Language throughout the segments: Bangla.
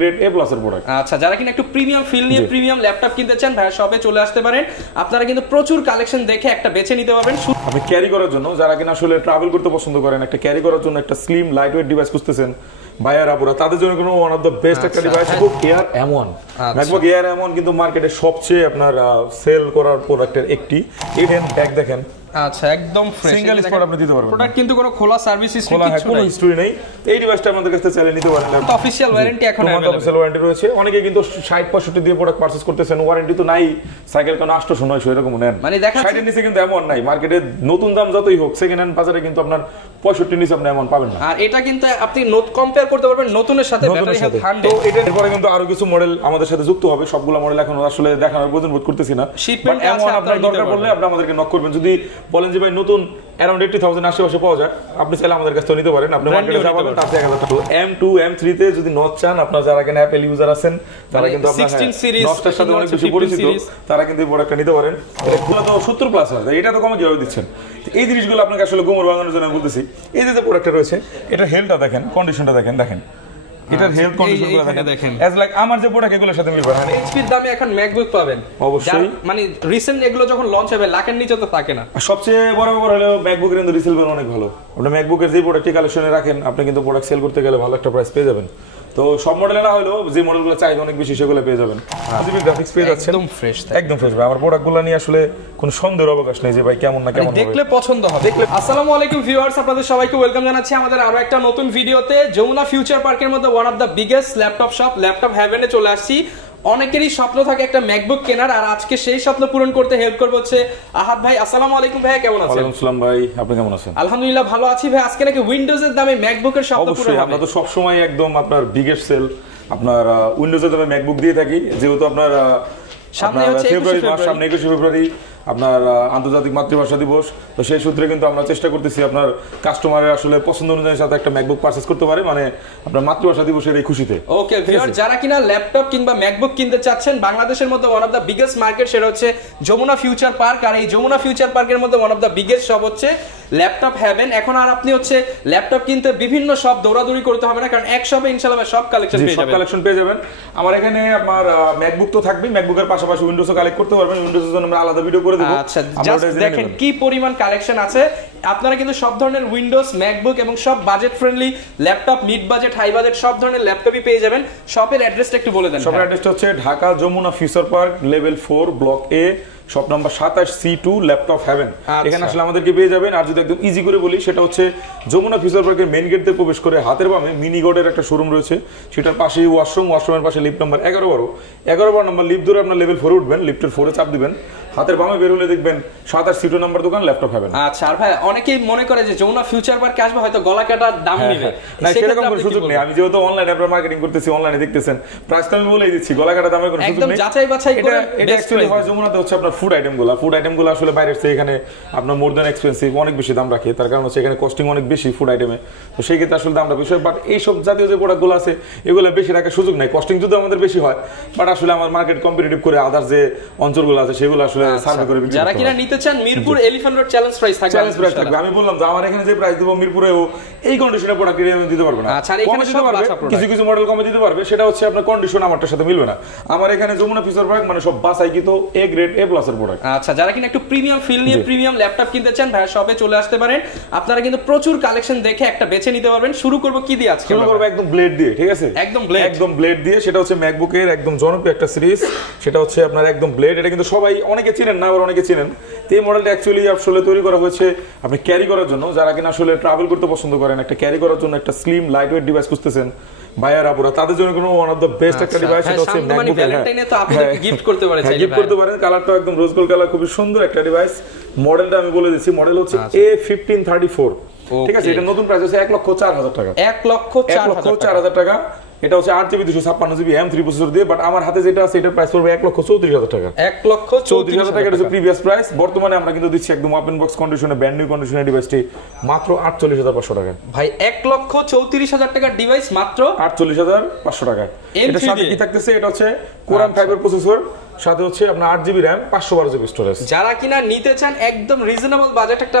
গ্রেড এ প্লাস এর প্রোডাক্ট। আচ্ছা, যারা কিনা একটু প্রিমিয়াম ফিল নিয়ে প্রিমিয়াম ল্যাপটপ কিনতে চান ভাইয়া শপে চলে আসতে পারেন। আপনারা কিন্তু প্রচুর কালেকশন দেখে একটা বেছে নিতে পারবেন। আপনি ক্যারি করার জন্য, যারা কিনা আসলে ট্রাভেল করতে পছন্দ করেন, একটা ক্যারি করার জন্য একটা স্লিম লাইট ওয়েট ডিভাইস খুঁজতেছেন ভাইয়ার আপুরা, তাদের জন্য কোনো ওয়ান অফ দ্য বেস্ট একটা device MacBook air M1। MacBook air M1 কিন্তু মার্কেটে সবচেয়ে আপনার সেল করার প্রোডাক্টের একটি। এই ব্যাগ দেখেন, আচ্ছা একদম ফ্রেশ, সিঙ্গেল স্পট আপনি দিতে পারবেন। প্রোডাক্ট কিন্তু কোনো খোলা সার্ভিস হিস্ট্রি কিছু নাই, কোনো হিস্টরি নেই। এই ডিভাইসটা আমাদের কাছে চাইলে নিতে পারেন। অফিশিয়াল ওয়ারেন্টি এখন अवेलेबल, অফিশিয়াল ওয়ারেন্টি রয়েছে। অনেকে কিন্তু 60-65 দিয়ে প্রোডাক্ট পারচেজ করতেছেন, ওয়ারেন্টি তো নাই। সাইকেল কোন 800-900 এরকম নেন, মানে দেখা 60 এর নিচে কিন্তু এমন নাই। মার্কেটে নতুন দাম যতই হোক, সেকেন্ড হ্যান্ড বাজারে কিন্তু আপনার 65 এর নিচে আপনি এমন পাবেন না। আর এটা কিন্তু আপনি নোট কম্পেয়ার করতে পারবেন নতুনের সাথে, ব্যাটারি হেলথ 100। তো এরপরে কিন্তু আরো কিছু মডেল আমাদের সাথে যুক্ত হবে। সবগুলো মডেল এখন আসলে দেখানোর প্রয়োজন বোধ করতেছি না। শিপমেন্ট এমন আপনার দরকার পড়লে আপনি আমাদেরকে নক করবেন। যদি বলেন যে ভাই নতুন অ্যারাউন্ড 80,000 আশেপাশে পাওয়া যায়, আপনি চাইলে আমাদের কাছে নিতে পারেন। আপনি মার্কেটে যাবেন তার থেকে 1000 টাকা। M2 M3 তে যদি নট চান, আপনারা যারা কিনা অ্যাপল ইউজার আছেন তারা কিন্তু আপনারা 16 সিরিজ নটটার সাথে অনেক বেশি পরিচিত, তারা কিন্তু এই প্রোডাক্টটা নিতে পারেন। এটা তো 70 প্লাস হয়, এটা তো কমে কিভাবে দিচ্ছেন? এই জিনিসগুলো আপনাকে আসলে গোমর ভাঙানোর জন্য আমি বলতেছি। এই যে প্রোডাক্টটা রয়েছে, এটা হেলথটা দেখেন, কন্ডিশনটা দেখেন এটার হেলথ কন্ডিশনগুলো দেখেন। অ্যাজ লাইক আমার যে প্রোডাক্ট এগুলোর সাথে মিলবে। মানে এইচপির দামে এখন ম্যাকবুক পাবেন অবশ্যই। মানে রিসেন্ট এগুলো যখন লঞ্চ হবে লাখের নিচে তো থাকে না। সবচেয়ে বড় ব্যাপার হলো ম্যাকবুকের কিন্তু রিসেল ভ্যালু অনেক ভালো। আপনি ম্যাকবুকের যে প্রোডাক্টটি কালেকশনে রাখেন, আপনি কিন্তু প্রোডাক্ট সেল করতে গেলে ভালো একটা প্রাইস পেয়ে যাবেন। তো সব মডেলে না হলেও যে মডেলগুলো চাইবে অনেক বেশি, সেগুলো পেয়ে যাবেন। জিবি গ্রাফিক্স পেয়ে যাচ্ছেন, একদম ফ্রেশ, একদম ফ্রেশ। ভাই আমার প্রোডাক্টগুলো নিয়ে আসলে কোনো সন্দেহের অবকাশ নেই যে ভাই কেমন না কেমন হবে, দেখলে পছন্দ হবে। আসসালামু আলাইকুম ভিউয়ার্স, আপনাদের সবাইকে ওয়েলকাম জানাচ্ছি আমাদের আরো একটা নতুন ভিডিওতে। যমুনা ফিউচার পার্কের মধ্যে one of the biggest laptop shop laptop হেভেনে চলে আসছি। অনেকেরই স্বপ্ন থাকে একটা ম্যাকবুক কেনার, আর আজকে সেই স্বপ্ন পূরণ করতে হেল্প করবে হচ্ছে আহাদ ভাই। আসসালামু আলাইকুম ভাই, কেমন আছেন? ওয়ালাইকুম আসসালাম ভাই, আপনি কেমন আছেন? আলহামদুলিল্লাহ ভালো আছি ভাই। আজকে নাকি উইন্ডোজের দামে ম্যাকবুকের স্বপ্ন পূরণ হবে। আমরা তো সব সময় একদম আপনার বিগেস্ট সেল আপনার উইন্ডোজের দামে ম্যাকবুক দিয়ে থাকি। যেহেতু আপনার সামনে হচ্ছে ফেব্রুয়ারি মাস, সামনে 21 ফেব্রুয়ারি আপনার আন্তর্জাতিক মাতৃভাষা দিবস। তো সেই সূত্রে কিন্তু আমরা চেষ্টা করতেছি আপনার কাস্টমারের আসলে পছন্দ অনুযায়ী সাথে একটা ম্যাকবুক পারচেজ করতে পারে, মানে আপনার মাতৃভাষা দিবসের এই খুশিতে। ওকে ভিউয়ার, যারা কিনা ল্যাপটপ কিংবা ম্যাকবুক কিনতে চাচ্ছেন, বাংলাদেশের মধ্যে one of the biggest market সেটা হচ্ছে যমুনা ফিউচার পার্ক। আর এই যমুনা ফিউচার পার্কের মধ্যে one of the biggest shop হচ্ছে ল্যাপটপ হেভেন। এখন আর আপনি হচ্ছে ল্যাপটপ কিনতে বিভিন্ন শপ দৌড়াদৌড়ি করতে হবে না, কারণ এক শপে ইনশাআল্লাহ সব কালেকশন পেয়ে যাবেন। আমার এখানে আপনার ম্যাকবুক তো থাকবে, ম্যাকবুকের পাশাপাশি উইন্ডোজও কালেক্ট করতে পারবেন। উইন্ডোজের জন্য আমরা আলাদা ভিডিও করে দেব। আচ্ছা, দেখেন কি পরিমাণ কালেকশন আছে। আপনারা কিন্তু সব ধরনের উইন্ডোজ, ম্যাকবুক এবং সব budget friendly laptop, mid budget, high budget সব ধরনের ল্যাপটপই পেয়ে যাবেন। শপের অ্যাড্রেসটা একটু বলে দেন। শপের অ্যাড্রেসটা হচ্ছে Dhaka Jamuna future park level 4 block A, shop number 27C2 laptop heaven. এখানে আসলে আমাদেরকে পেয়ে যাবেন। আর যদি একদম ইজি করে বলি, সেটা হচ্ছে যমুনা ফিউচার পার্কের মেইন গেট দিয়ে প্রবেশ করে হাতের বামে মিনি গডের একটা শোরুম রয়েছে, সেটার পাশেই ওয়াশরুমের পাশে লিফট নাম্বার 11 নাম্বার লিফট ধরে আপনার লেভেল 4 উঠবেন, লিফটের 4 চাপ দিবেন, হাতের বামে বের হলে দেখবেন 27C2 নাম্বার দোকান ল্যাপটপ হেভেন। আচ্ছা, আর ভাই অনেকেই মনে করে যে যমুনা ফিউচার পার্কে আসবে হয়তো গলা কাটার দাম নিবে, না সেরকম কোনো সুযোগ নেই। আমি যেহেতু অনলাইনে আপনারা মার্কেটিং করতেছি, অনলাইনে দেখতেছেন, প্রাইস তো আমি বলেই দিচ্ছি, গলা কাটা দামের কোনো সুযোগ নেই। একদম যাচাই বাছাই করে। এটা অ্যাকচুয়ালি হয় যমুনাতে হচ্ছে আপনার ফুড আইটেমগুলো আসলে বাইরের থেকে এখানে আপনার মোর দ্যান এক্সপেন্সিভ, অনেক বেশি দাম রাখে। তার কারণ হচ্ছে এখানে কস্টিং অনেক বেশি ফুড আইটেমে, তো সেই ক্ষেত্রে আসলে দামটা বেশি হয়। বাট এইসব জাতীয় যে প্রোডাক্টগুলো আছে এগুলো বেশি রাখার সুযোগ নাই। কস্টিং যদি আমাদের বেশি হয়, বাট আসলে আমার মার্কেট কম্পিটিটিভ করে আদার যে অঞ্চলগুলো আছে সেগুলো আসলে সার্ভে করে বিক্রি। যারা কিনা নিতে চান Mirpur elephant road challenge price থাকবে। আমি বললাম যে আমার এখানে যে প্রাইস দেব মিরপুরেও এই কন্ডিশনে প্রোডাক্ট দিতে পারবে না। আচ্ছা, এখানে সব বাছা প্রোডাক্ট, কিছু মডেল কমে দিতে পারবে, সেটা হচ্ছে আপনার কন্ডিশন আমারটার সাথে মিলবে না। আমার এখানে যমুনা ফিউচার পার্ক মানে সব বাছাইকৃত এ গ্রেড এ প্লাস এর প্রোডাক্ট। আচ্ছা, যারা কিনা একটু প্রিমিয়াম ফিল নিয়ে প্রিমিয়াম ল্যাপটপ কিনতে চান ভাইয়া শপে চলে আসতে পারেন। আপনারা কিন্তু প্রচুর কালেকশন দেখে একটা বেছে নিতে পারবেন। শুরু করব কি দিয়ে আজকে? শুরু করব একদম ব্লেড দিয়ে, ঠিক আছে? একদম ব্লেড দিয়ে। সেটা হচ্ছে ম্যাকবুকের একদম জনপ্রিয় একটা সিরিজ, সেটা হচ্ছে আপনার একদম ব্লেড। এটা কিন্তু সবাই অনেকে চিনেন না, আবার অনেকে চিনেন। এই মডেলটা অ্যাকচুয়ালি আসলে তৈরি করা হয়েছে আপনি ক্যারি করার জন্য, যারা কিনা আসলে ট্রাভেল করতে পছন্দ করেন, একটা ক্যারি করার জন্য একটা স্লিম লাইট ওয়েট ডিভাইস খুঁজতেছেন ভাইয়ার আপুরা, তাদের জন্য কোনো ওয়ান অফ দ্য বেস্ট একটা ডিভাইস। সেটা হচ্ছে ম্যাকবুক। ভ্যালেন্টাইনে তো আপনাদের গিফট করতে পারেন, গিফট করতে পারেন। কালারটা একদম রোজ গোল্ড কালার, খুবই সুন্দর একটা ডিভাইস। মডেলটা আমি বলে দিচ্ছি, মডেল হচ্ছে A1534, ঠিক আছে? এটা নতুন প্রাইস হচ্ছে 1,04,000 টাকা। 1,04,000 টাকা। এটা হচ্ছে 8GB 256GB M3 প্রসেসর দিয়ে। বাট আমার হাতে যেটা আছে এটার প্রাইস পড়বে 1,34,000 টাকা। 1,34,000 টাকা, এটা হচ্ছে প্রিভিয়াস প্রাইস। বর্তমানে আমরা কিন্তু দিচ্ছি একদম ওপেন বক্স কন্ডিশনে, ব্র্যান্ড নিউ কন্ডিশনে ডিভাইসটি মাত্র 48,500 টাকা। ভাই 1,34,000 টাকার ডিভাইস মাত্র 48,500 টাকা। এটার সাথে কি থাকতেছে? এটা হচ্ছে কোরান 5 এর প্রসেসর, সাথে হচ্ছে আপনার 8GB RAM, 512GB স্টোরেজ। যারা কিনা নিতে চান একদম রিজনেবল বাজেট একটা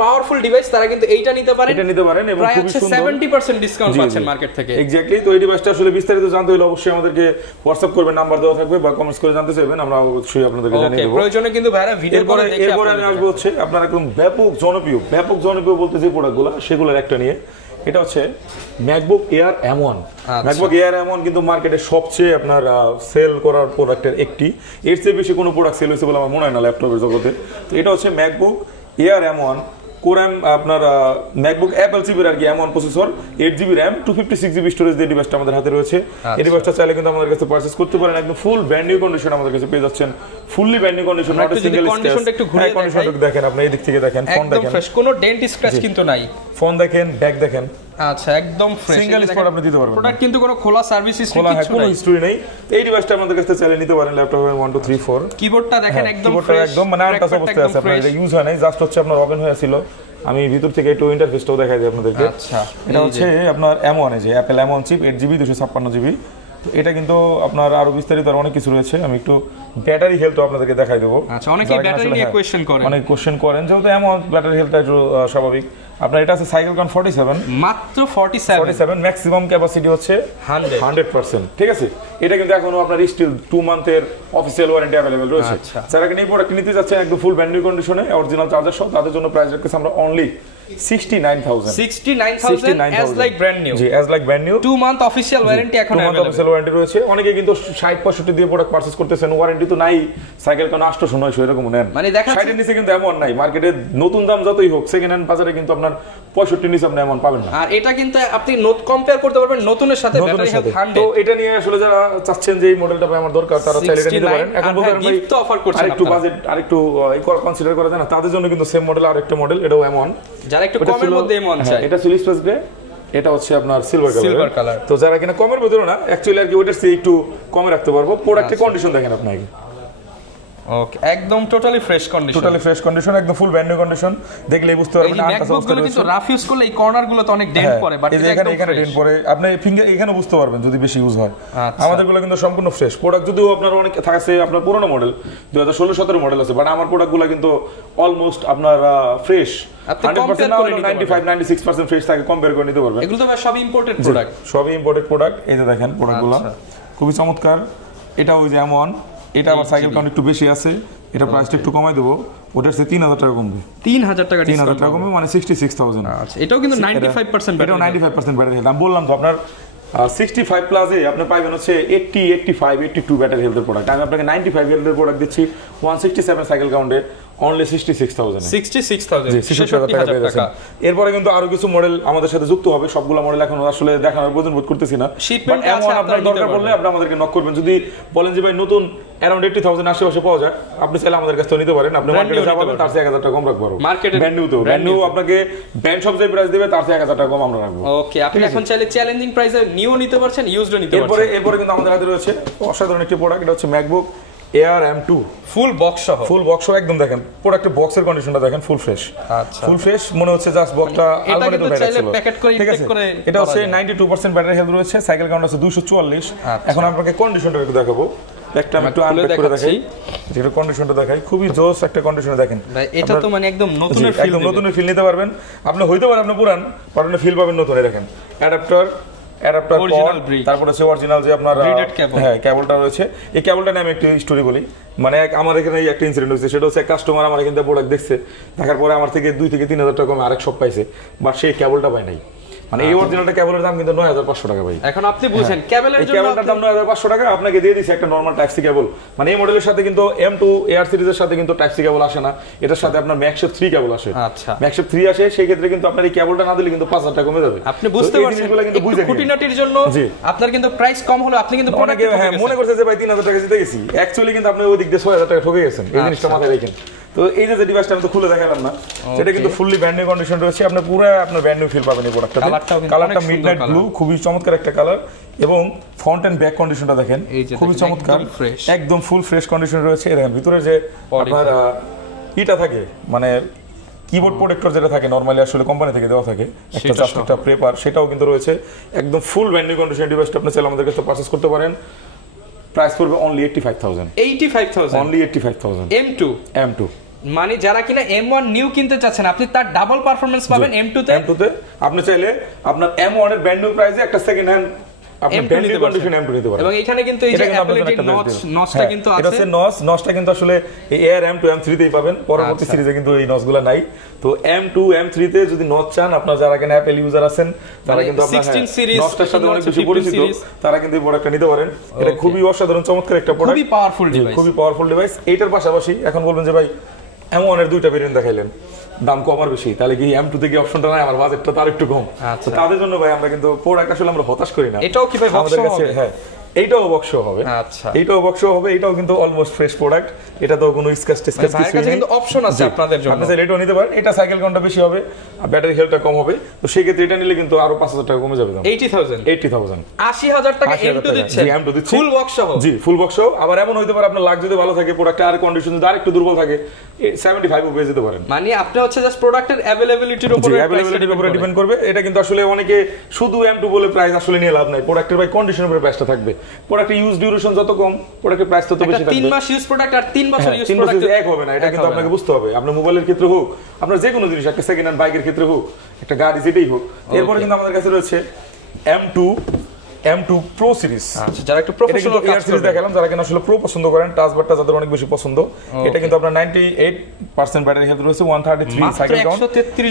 পাওয়ারফুল ডিভাইস তারা কিন্তু এইটা নিতে পারেন, এটা নিতে পারেন এবং খুবই সুন্দর 70% ডিসকাউন্ট পাচ্ছেন মার্কেট থেকে। এক্স্যাক্টলি। তো এই ডিভাইসটা আসলে বিস্তারিত জানতে হলে অবশ্যই আমাদেরকে WhatsApp করবেন, নাম্বার দেওয়া থাকবে, বা কমেন্টস করে জানতে চাইবেন, আমরা অবশ্যই আপনাদেরকে জানিয়ে দেব। প্রয়োজনে কিন্তু ভাইরা ভিডিও করে দেখে এরপর আমি আসবো হচ্ছে আপনার একদম ব্যাপক জনপ্রিয় বলতে যে প্রোডাক্টগুলো, সেগুলোর একটা নিয়ে। এটা হচ্ছে MacBook air M1। MacBook air M1 কিন্তু মার্কেটে সবচেয়ে আপনার সেল করার প্রোডাক্টের একটি, এর চেয়ে বেশি কোনো প্রোডাক্ট সেল হয়েছে বলে আমার মনে হয় না ল্যাপটপের জগতে। তো এটা হচ্ছে ম্যাকবুক এয়ার M1 কোরাম, আপনার ম্যাকবুক অ্যাপল চিপের আর কি M1 processor, 8GB RAM, 256GB storage দিয়ে ডিভাইসটা আমাদের হাতে রয়েছে। এই ডিভাইসটা চাইলে কিন্তু আমাদের কাছে পারচেজ করতে পারেন, একদম ফুল ব্র্যান্ড নিউ কন্ডিশন আমাদের কাছে পেয়ে যাচ্ছেন, fully brand new condition, not a single scratch. কন্ডিশনটা দেখেন আপনি, এই দিক থেকে দেখেন, ফোন দেখেন ফ্রেশ, কোনো ডেন্ট স্ক্র্যাচ কিন্তু নাই, ফোন দেখেন, ব্যাক দেখেন, আচ্ছা একদম ফ্রেশ, সিঙ্গেল স্পট আপনি দিতে পারবেন, প্রোডাক্ট কিন্তু কোনো খোলা সার্ভিস হিস্ট্রি কিছু নাই, কোনো হিস্টরি নেই। এই ডিভাইসটা আমাদের কাছে চাইলে নিতে পারেন, ল্যাপটপে 1 2 3 4 কিবোর্ডটা দেখেন একদম ফ্রেশ, একদম মানে আনটাচ অবস্থায় আছে, আপনার এটা ইউজ হয় নাই, জাস্ট হচ্ছে আপনার ওপেন হয়ে ছিল। আমি ভিতর থেকে একটু ইন্টারফেসটাও দেখাই দিই আপনাদেরকে। আচ্ছা, এটা হচ্ছে আপনার M1 যে Apple M1 chip, 8GB 256GB। তো এটা কিন্তু আপনার আরো বিস্তারিত আর অনেক কিছু রয়েছে, আমি একটু ব্যাটারি হেলথও আপনাদেরকে দেখাই দেবো। আচ্ছা, অনেকেই ব্যাটারি নিয়ে কোশ্চেন করেন, অনেক কোশ্চেন করেন, যেহেতু M1 ব্যাটারি হেলথটা একটু স্বাভাবিক। আপনার এটা আছে সাইকেল কাউন্ট 47, মাত্র 47, ম্যাক্সিমাম ক্যাপাসিটি হচ্ছে 100%। ঠিক আছে, এটা কিন্তু এখনো আপনার স্টিল 2 মান্থের অফিসিয়াল ওয়ারেন্টি अवेलेबल রয়েছে। যারা কিনা এই প্রোডাক্ট নিতে যাচ্ছেন একদম ফুল ব্র্যান্ড নিউ কন্ডিশনে, অরিজিনাল চার্জার সহ, তাদের জন্য প্রাইস রাখতেছি আমরা only 69,000 as like brand new। জি, as like brand new, 2 month official warranty এখন available, 2 মান্থ অফিশিয়াল ওয়ারেন্টি রয়েছে। অনেকে কিন্তু 60-65 দিয়ে প্রোডাক্ট পারচেজ করতেছেন, ওয়ারেন্টি তো নাই, সাইকেল কাউন্ট 800-900 এরকম নেন, মানে দেখা 60 এর নিচে কিন্তু এমন নাই মার্কেটে, নতুন দাম যতই হোক সেকেন্ড হ্যান্ড বাজারে কিন্তু আপনার 65 নিচে আপনি এমন পাবেন না। আর এটা কিন্তু আপনি কম্পেয়ার করতে পারবেন নতুনের সাথে, ব্যাটারি হেলথ 100। তো এটা নিয়ে আসলে যারা চাচ্ছেন যে এই মডেলটা আমার দরকার, তারা চাইলে এটা নিতে পারেন। এখন বলতে পারেন গিফট তো অফার করছেন, আরেকটু বাজেট আরেকটু কনসিডার করা যায় না, তাদের জন্য কিন্তু সেম মডেল আরেকটা মডেল, এটাও M1, যারা একটু কমের মধ্যে M1 চায়। এটা ছিল স্পেস গ্রে, এটা হচ্ছে আপনার সিলভার কালার। তো যারা কিনা কমের ভিতরে না, অ্যাকচুয়ালি আর কি ওইটার চেয়ে একটু কমে রাখতে পারবো। প্রোডাক্টের কন্ডিশন দেখেন আপনাকে, ওকে একদম টোটালি ফ্রেশ কন্ডিশন, একদম ফুল ব্র্যান্ড নিউ কন্ডিশন, দেখলেই বুঝতে পারবেন। এই ম্যাকবুকগুলো কিন্তু রাফ ইউজ করলে এই কর্নারগুলো তো অনেক ডেন্ট পড়ে, বাট এখানে ডেন্ট পড়ে, আপনি ফিঙ্গার এখানে বুঝতে পারবেন যদি বেশি ইউজ হয়। আমাদেরগুলো কিন্তু সম্পূর্ণ ফ্রেশ প্রোডাক্ট, যদিও আপনার অনেক থাকছে আপনার পুরনো মডেল 2016-17 মডেল আছে, বাট আমার প্রোডাক্টগুলো কিন্তু অলমোস্ট আপনার ফ্রেশ, 100% না 95-96% ফ্রেশ থাকে, কম্পেয়ার করে নিতে পারবেন। এগুলো তো সব ইম্পোর্টেড প্রোডাক্ট, সবই ইম্পোর্টেড প্রোডাক্ট। এই যে দেখেন প্রোডাক্টগুলো খুবই চমৎকার। এটা ওই যে M1, এটা আবার সাইকেল কাউন্ট একটু বেশি আছে, এটা প্রাইসটা একটু কমাই দেবো, ওটার চেয়ে 3,000 টাকা কমবে, 3,000 টাকা কমবে, মানে 66,000। আচ্ছা, এটাও কিন্তু 95% ব্যাটারি, এটাও 95% ব্যাটারি হেলথ। আমি বললাম তো আপনার 65 প্লাসে আপনি পাবেন হচ্ছে 80, 85, 82 ব্যাটারি হেলথের প্রোডাক্ট। আমি আপনাকে 95 হেলথের প্রোডাক্ট দিচ্ছি 167 সাইকেল কাউন্টে, অনলি 66,000 টাকা। এরপরে কিন্তু আরো কিছু মডেল আমাদের সাথে যুক্ত হবে, সবগুলো মডেল এখন আসলে দেখানোর প্রয়োজন বোধ করতেছি না। এমন আপনার দরকার পড়লে আপনি আমাদেরকে নক করবেন, যদি বলেন যে ভাই নতুন অ্যারাউন্ড 80,000 আশেপাশে পাওয়া যায়, আপনি চাইলে আমাদের কাছে নিতে পারেন। আপনি মার্কেটে যাবেন তার চেয়ে 1,000 টাকা কম রাখবো, ব্র্যান্ড নিউ আপনাকে ব্র্যান্ড সব যে প্রাইস দেবে তার চেয়ে 1,000 টাকা কম আমরা রাখবো। ওকে, আপনি এখন চাইলে চ্যালেঞ্জিং প্রাইসে নিউ নিতে পারছেন, ইউজড নিতে পারছেন। এরপরে কিন্তু আমাদের হাতে রয়েছে অসাধারণ একটি প্রোডাক্ট, এটা হচ্ছে MacBook air M2 full box সহ, একদম দেখেন প্রোডাক্টের বক্সের কন্ডিশনটা দেখেন, ফুল ফ্রেশ। আচ্ছা, ফুল ফ্রেশ মনে হচ্ছে, জাস্ট বক্সটা আলমারিতে ছিল। ঠিক আছে, এটা হচ্ছে 92% ব্যাটারি হেলথ রয়েছে, সাইকেল কাউন্ট আছে 244। এখন আপনাকে কন্ডিশনটা একটু দেখাবো, একটা আমি একটু আনপ্যাক করে দেখাই, যেটা কন্ডিশনটা দেখাই, খুবই জোস একটা কন্ডিশনে দেখেন। এটা তো মানে একদম নতুনের ফিল নিতে পারবেন আপনি, হইতে পারে আপনি পুরান, কারণ ফিল পাবেন নতুন। দেখেন অ্যাডাপ্টার তারপর হচ্ছে অরিজিনাল যে আপনার কেবলটা রয়েছে। এই কেবলটা নিয়ে আমি একটু স্টোরি বলি, মানে আমার এখানে একটা ইনসিডেন্ট হয়েছে, সেটা হচ্ছে কাস্টমার আমার এখান থেকে প্রোডাক্ট দেখছে, দেখার পরে আমার থেকে 2 থেকে 3,000 টাকা কমে আরেক শপ পাইছে, বাট সেই কেবলটা পায় নাই। মানে এই অরিজিনালটা কেবলের দাম কিন্তু 9,500 টাকা ভাই। এখন আপনি বুঝেন কেবলের জন্য কেবলটার দাম 9,500 টাকা, আপনাকে দিয়ে দিছি একটা নরমাল টাইপ সি কেবল। মানে এই মডেলের সাথে কিন্তু M2 এয়ার সিরিজের সাথে কিন্তু টাইপ সি কেবল আসে না, এটার সাথে আপনার ম্যাক্সেপ 3 কেবল আসে। আচ্ছা, ম্যাক্সেপ 3 আসে, সেই ক্ষেত্রে কিন্তু আপনার এই কেবলটা না দিলে কিন্তু 5,000 টাকা কমে যাবে। আপনি বুঝতে পারছেন, কিন্তু খুঁটিনাটির জন্য আপনার কিন্তু প্রাইস কম হলো, আপনি কিন্তু অনেকে মনে করছে যে ভাই 3,000 টাকা জিতে গেছি, অ্যাকচুয়ালি কিন্তু আপনি ওই দিক দিয়ে 6,000 টাকা ঠকে গেছেন। এই জিনিসটা মাথায় রাখেন। তো এই যে ডিভাইসটা আমি তো খুলে দেখালাম না, এটা কিন্তু ফুললি ব্র্যান্ড নিউ কন্ডিশন রয়েছে, আপনি পুরো আপনার ব্র্যান্ড নিউ ফিল পাবেন এই প্রোডাক্টটাতে। কালারটা মিডনাইট ব্লু, খুবই চমৎকার একটা কালার, এবং ফ্রন্ট এন্ড ব্যাক কন্ডিশনটা দেখেন খুবই চমৎকার, একদম ফুল ফ্রেশ কন্ডিশন রয়েছে। এর ভিতরে যে আপনার ইটা থাকে, মানে কিবোর্ড প্রোটেক্টর যেটা থাকে নরমালি আসলে কোম্পানি থেকে দেওয়া থাকে, একটা পেপার, সেটাও কিন্তু রয়েছে। একদম ফুল ব্র্যান্ড নিউ কন্ডিশন ডিভাইসটা আপনি চাইলে আমাদের কাছে পারচেজ করতে পারেন। প্রাইস পড়বে অনলি 85,000 অনলি 85,000 M2 মানে যারা কিনা M1 নিউ কিনতে চাচ্ছেন আপনি তার ডাবল পারফরম্যান্স পাবেন M2 তে। আপনি চাইলে আপনার M1 এর ব্র্যান্ড নিউ প্রাইসে একটা সেকেন্ড হ্যান্ড আপনি ব্র্যান্ড নিউ কন্ডিশন M2 নিতে পারেন। এবং এখানে কিন্তু এই যে অ্যাপেলেটিক নচটা কিন্তু আছে, এটা হচ্ছে নচটা কিন্তু আসলে এই Air M2 M3 তেই পাবেন, পরবর্তী সিরিজে কিন্তু এই নচগুলো নাই। তো M2 M3 তে যদি নচ চান, আপনারা যারা কিনা অ্যাপেল ইউজার আছেন তারা কিন্তু আপনারা 16 সিরিজ নচটার সাথে অনেক বেশি পরিচিত, তারা কিন্তু এই প্রোডাক্টটা নিতে পারেন। এটা খুবই অসাধারণ চমৎকার একটা প্রোডাক্ট, খুবই পাওয়ারফুল ডিভাইস, খুবই পাওয়ারফুল ডিভাইস। এইটার পাশাপাশি এখন বলবেন যে ভাই M1 এর দুইটা ভেরিয়েন্ট দেখাইলেন, দাম কম আর বেশি, তাহলে কি M2 থেকে অপশনটা নাই, আমার বাজেটটা তার একটু কম। তো তাদের জন্য ভাই আমরা কিন্তু প্রোডাক্ট আসলে আমরা হতাশ করি না। এটাও কি ভাই আমাদের কাছে হ্যাঁ এইটাও বক্স হবে। আচ্ছা, এইটাও বক্স হবে, এটাও কিন্তু অলমোস্ট ফ্রেশ প্রোডাক্ট। এটা তো কোনো স্ক্র্যাচ টেস্কেজ কিছু নেই, কিন্তু অপশন আছে আপনাদের জন্য। আপনি চাইলে এটাও নিতে পারেন। এটা সাইকেল কাউন্টটা বেশি হবে আর ব্যাটারি হেলথটা কম হবে, তো সেই ক্ষেত্রে এটা নিলে কিন্তু আরো 5000 টাকা কমে যাবে দাম। 80000 80000 টাকা M2 দিচ্ছেন। জি M2 দিচ্ছি, ফুল বক্স সহ। জি ফুল বক্স সহ। আবার এমন হইতে পারে আপনার লাগ যদি ভালো থাকে, প্রোডাক্টে আর কন্ডিশন যদি আরেকটু দুর্বল থাকে, 75 ও পেয়ে যেতে পারেন। মানে আপনি হচ্ছে জাস্ট প্রোডাক্টের অ্যাভেলেবিলিটির উপরে ডিপেন্ড করবে। এটা কিন্তু আসলে অনেকে শুধু M2 বলে প্রাইস আসলে নিয়ে লাভ নাই, প্রোডাক্টের ভাই কন্ডিশনের উপরে প্রাইসটা থাকবে। প্রোডাক্টের ইউজ ডিউরেশন যত কম, প্রোডাক্টের প্রাইস তত বেশি থাকবে। 3 মাস ইউজ প্রোডাক্ট আর 3 বছর ইউজ প্রোডাক্ট এক হবে না, এটা কিন্তু আপনাকে বুঝতে হবে। আপনার মোবাইলের ক্ষেত্রে হোক, আপনার যে কোনো জিনিস, একটা সেকেন্ড হ্যান্ড বাইকের ক্ষেত্রে হোক, একটা গাড়ি যেটাই হোক। এরপরে কিন্তু আমাদের কাছে রয়েছে M2 Pro সিরিজ। আচ্ছা, যারা একটু প্রফেশনাল কাজ সিরিজ দেখালাম, যারা কিনা আসলে প্রো পছন্দ করেন, টাচ বারটা যাদের অনেক বেশি পছন্দ। এটা কিন্তু আপনার 98% ব্যাটারি হেলথ রয়েছে, 133 সাইকেল কাউন্ট।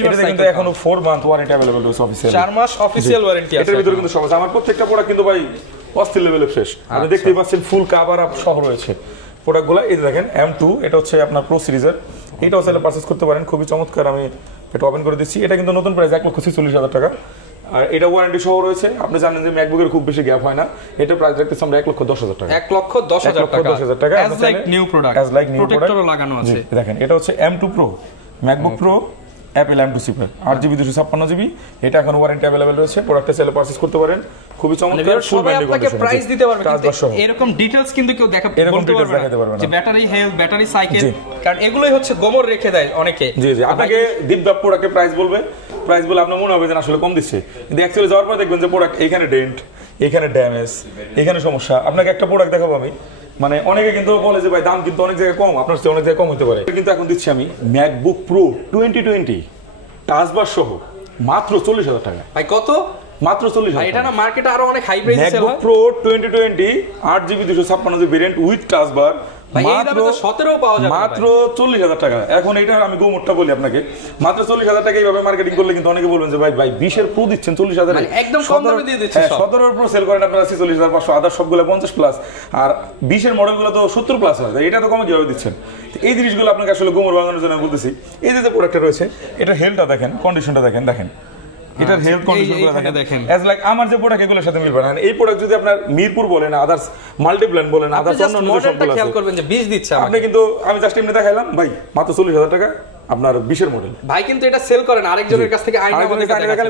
এটা কিন্তু এখনো 4 মান্থ ওয়ারেন্টি अवेलेबल রয়েছে অফিশিয়াল, 4 মাস অফিশিয়াল ওয়ারেন্টি আছে। এটার ভিতরে কিন্তু সব আছে। আমার প্রত্যেকটা প্রোডাক্ট কিন্তু ভাই অস্থির লেভেলে ফ্রেশ। আপনি দেখতেই পাচ্ছেন ফুল কভার আপ সহ রয়েছে প্রোডাক্টগুলো। এই দেখেন M2, এটা হচ্ছে আপনার প্রো সিরিজের। এটাও চাইলে পারচেজ করতে পারেন, খুবই চমৎকার। আমি এটা ওপেন করে দিচ্ছি। এটা কিন্তু নতুন প্রাইস 1,46,000 টাকা, আর এটা ওয়ারেন্টি সহ রয়েছে। আপনি জানেন যে ম্যাকবুকের খুব বেশি গ্যাপ হয় না। এটা প্রাইস রাখতেছি আমরা 1,10,000 টাকা। 1,10,000 টাকা অ্যাজ লাইক নিউ প্রোডাক্ট, প্রোটেক্টরও লাগানো আছে। দেখেন এটা হচ্ছে M2 Pro, MacBook pro Apple M2 চিপে 8GB 256GB। এটা এখন ওয়ারেন্টি अवेलेबल রয়েছে, প্রোডাক্টটা চাইলে পারচেজ করতে পারেন। খুবই চমৎকার, ফুল ব্যান্ড কন্ডিশন। প্রাইস দিতে পারবে, কিন্তু এরকম ডিটেইলস কিন্তু কেউ বলতে পারবে না যে ব্যাটারি হেলথ, ব্যাটারি সাইকেল, কারণ এগুলোই হচ্ছে গোমর রেখে দেয় অনেকে। জি জি, আপনাকে দীপদাপ প্রোডাক্টের প্রাইস বলবে, প্রাইস বলে আপনার মনে হবে যে আসলে কম দিচ্ছে, কিন্তু অ্যাকচুয়ালি যাওয়ার পর দেখবেন যে প্রোডাক্ট এখানে ডেন্ট, এখানে ড্যামেজ, এখানে সমস্যা। আপনাকে একটা প্রোডাক্ট দেখাবো আমি, মানে অনেকে কিন্তু বলে যে ভাই দাম কিন্তু অনেক জায়গায় কম, আপনার চেয়ে অনেক জায়গায় কম হতে পারে, কিন্তু এখন দিচ্ছি আমি ম্যাকবুক প্রো 2020 টাচবার সহ মাত্র 40,000 টাকা। ভাই কত? মাত্র 40,000। এটা না মার্কেটে আরো অনেক হাই প্রাইসে সেল হয়। MacBook pro 2020 8GB 256GB variant with টাচবার মাত্র 17 পাওয়া যাবে মাত্র 40,000 টাকা। এখন এটা আমি গোমোটটা বলি আপনাকে, মাত্র 40,000 টাকা এইভাবে মার্কেটিং করলে কিন্তু অনেকে বলবেন যে ভাই 20 এর প্রো দিচ্ছেন 40,000 মানে একদম কম দামে দিয়ে দিচ্ছেন। 17 এর প্রো সেল করেন আপনারা 46,500, আদার সবগুলো 50 প্লাস, আর 20 এর মডেলগুলো তো 70 প্লাস হয়। এটা তো কমে কিভাবে দিচ্ছেন? এই জিনিসগুলো আপনাকে আসলে গোমর ভাঙানোর জন্য বলতেছি। এই যে প্রোডাক্টটা রয়েছে, এটা হেলথটা দেখেন, কন্ডিশনটা দেখেন, এটার হেলথ কন্ডিশনগুলো দেখেন। অ্যাজ লাইক আমার যে প্রোডাক্ট এগুলোর সাথে মিলবে না। এই প্রোডাক্ট যদি আপনার মিরপুর বলেন, আদার্স মাল্টিপ্ল্যান বলেন, আদার্স অন্য সবগুলো খেয়াল করবেন যে 20 দিচ্ছে আপনি, কিন্তু আমি জাস্ট এমনি দেখাইলাম ভাই মাত্র 40,000 টাকা আপনার 20 এর মডেল। ভাই কিন্তু এটা সেল করেন আরেকজনের কাছ থেকে,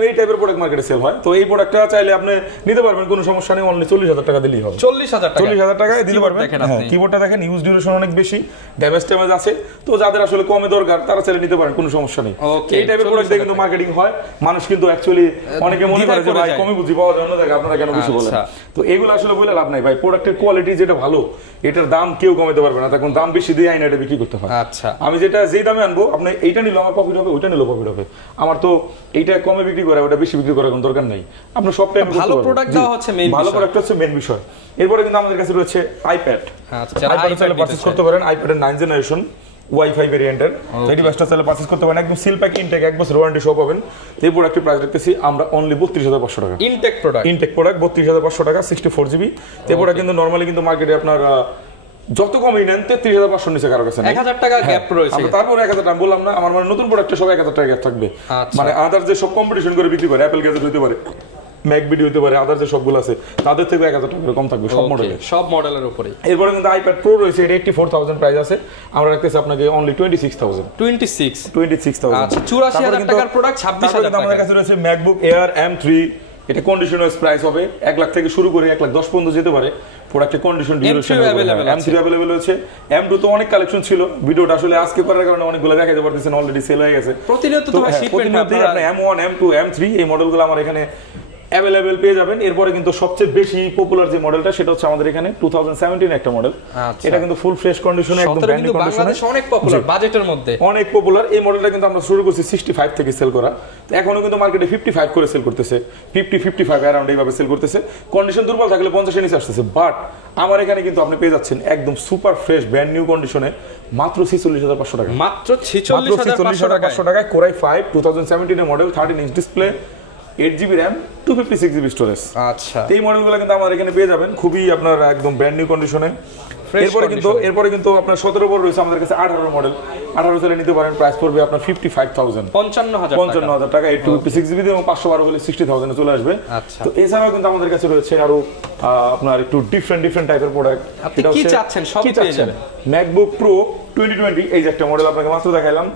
এই টাইপের প্রোডাক্ট মার্কেটে সেল হয়। তো এই প্রোডাক্টটা চাইলে আপনি নিতে পারবেন, কোনো সমস্যা নেই। অনলি 40,000 টাকা দিলেই হবে। 40,000 টাকায় দিতে পারবেন। কিবোর্ডটা দেখেন, ইউজ ডিউরেশন অনেক বেশি, ড্যামেজ আছে। তো যাদের আসলে কমে দরকার তারা চাইলে নিতে পারেন, কোনো সমস্যা নেই। এই টাইপের প্রোডাক্ট কিন্তু মার্কেটিং হয়। মানুষ কিন্তু অ্যাকচুয়ালি অনেকে মনে করে যে ভাই কমে বুঝি পাওয়া যায় অন্য জায়গায়, আপনারা কেন বেশি বলেন? তো এগুলো আসলে বলে লাভ নাই ভাই। প্রোডাক্টের কোয়ালিটি যেটা ভালো, এটার দাম কেউ কমাতে পারবে না। তখন দাম বেশি দিয়ে আইনা এটা বিক্রি করতে হয়। আচ্ছা, আমি যেই দামে আনবো, আপনি এইটা নিলে আমার প্রফিট হবে, ওইটা নিলে প্রফিট হবে। আমার তো এইটা কমে বিক্রি করে, ওটা বেশি বিক্রি করার কোনো দরকার নেই। আপনি সব টাইম ভালো প্রোডাক্ট দেওয়া হচ্ছে মেইন, ভালো প্রোডাক্ট হচ্ছে মেইন বিষয়। এরপরে কিন্তু আমাদের কাছে রয়েছে আইপ্যাড। আচ্ছা, আইপ্যাড চাইলে পারচেজ করতে পারেন। আইপ্যাডের 9th জেনারেশন ওয়াইফাই ভেরিয়েন্টের এই ডিভাইসটা চাইলে পারচেজ করতে পারেন। একদম সিল প্যাক ইনটেক 1 বছর ওয়ারেন্টি সহ পাবেন। এই প্রোডাক্টের প্রাইস রাখতেছি আমরা অনলি 32,500 টাকা। ইনটেক প্রোডাক্ট 32,500 টাকা, 64GB। এই প্রোডাক্ট কিন্তু নরমালি কিন্তু মার্কেটে আপনার যত কমই নেন 33,500 নিচে কারো কাছে 1,000 টাকা গ্যাপ রয়েছে। তারপর 1,000 টাকা বললাম না, আমার মানে নতুন প্রোডাক্টে সব 1,000 টাকা গ্যাপ থাকবে। মানে আদার যে সব কম্পিটিশন করে বিক্রি করে, অ্যাপল গ্যাজেট হতে পারে, ম্যাক ভিডিও হতে পারে, আদার যে সবগুলো আছে তাদের থেকে 1,000 টাকা কম থাকবে সব মডেলের উপরে। এরপরে কিন্তু আইপ্যাড প্রো রয়েছে, এটা 84,000 প্রাইস আছে। আমরা রাখতেছি আপনাকে অনলি 26,000। 26,000। আচ্ছা, 84,000 টাকার প্রোডাক্ট 26,000 টাকা। আমাদের কাছে রয়েছে ম্যাকবুক এয়ার M3। এটা কন্ডিশন ওয়াইজ প্রাইস হবে 1 লাখ থেকে শুরু করে 1,10,000 পর্যন্ত যেতে পারে। প্রোডাক্টের কন্ডিশন ডিউরেশন M3 अवेलेबल আছে। M2 তো অনেক কালেকশন ছিল, ভিডিওটা আসলে আজকে করার কারণে অনেকগুলো দেখাতে পারতেছেন, অলরেডি সেল হয়ে গেছে। প্রতিনিয়ত তো শিপমেন্ট আপনি M1 M2 M3 এই মডেলগুলো আমার এখানে অ্যাভেলেবেল পেয়ে যাবেন। এরপরে কিন্তু সবচেয়ে বেশি পপুলার যে মডেলটা সেটা হচ্ছে আমাদের এখানে 2017 একটা মডেল। এটা কিন্তু ফুল ফ্রেশ কন্ডিশনে, একদম ব্র্যান্ড নিউ কন্ডিশনে, বাংলাদেশে অনেক পপুলার, বাজেটের মধ্যে অনেক পপুলার। এই মডেলটা কিন্তু আমরা শুরু করছি 65 থেকে সেল করা, এখনো কিন্তু মার্কেটে 55 করে সেল করতেছে, 50-55 অ্যারাউন্ড এইভাবে সেল করতেছে। কন্ডিশন দুর্বল থাকলে 50 এর নিচে আসতেছে, বাট আমার এখানে কিন্তু আপনি পেয়ে যাচ্ছেন একদম সুপার ফ্রেশ ব্র্যান্ড নিউ কন্ডিশনে মাত্র 46,500 টাকা। মাত্র 46,500 টাকায় কোরাই 5 2017 এর model, 13 inch display, 8GB RAM, 256GB storage. আচ্ছা, এই মডেলগুলো কিন্তু আমার এখানে পেয়ে যাবেন খুবই আপনার একদম ব্র্যান্ড নিউ কন্ডিশনে। এরপরে কিন্তু আপনার 17 বড় রয়েছে আমাদের কাছে 18 মডেল, 18 সালে নিতে পারেন। প্রাইস পড়বে আপনার 55,000, 55,000 টাকা, 856GB এবং 512 হলে 60,000 এ চলে আসবে। তো এছাড়াও কিন্তু আমাদের কাছে রয়েছে আরো আপনার একটু ডিফারেন্ট টাইপের প্রোডাক্ট। আপনি কি চাচ্ছেন সব পেয়ে যাবেন। ম্যাকবুক প্রো 2020 এই যে একটা মডেল আপনাকে মাত্র দেখাইলাম,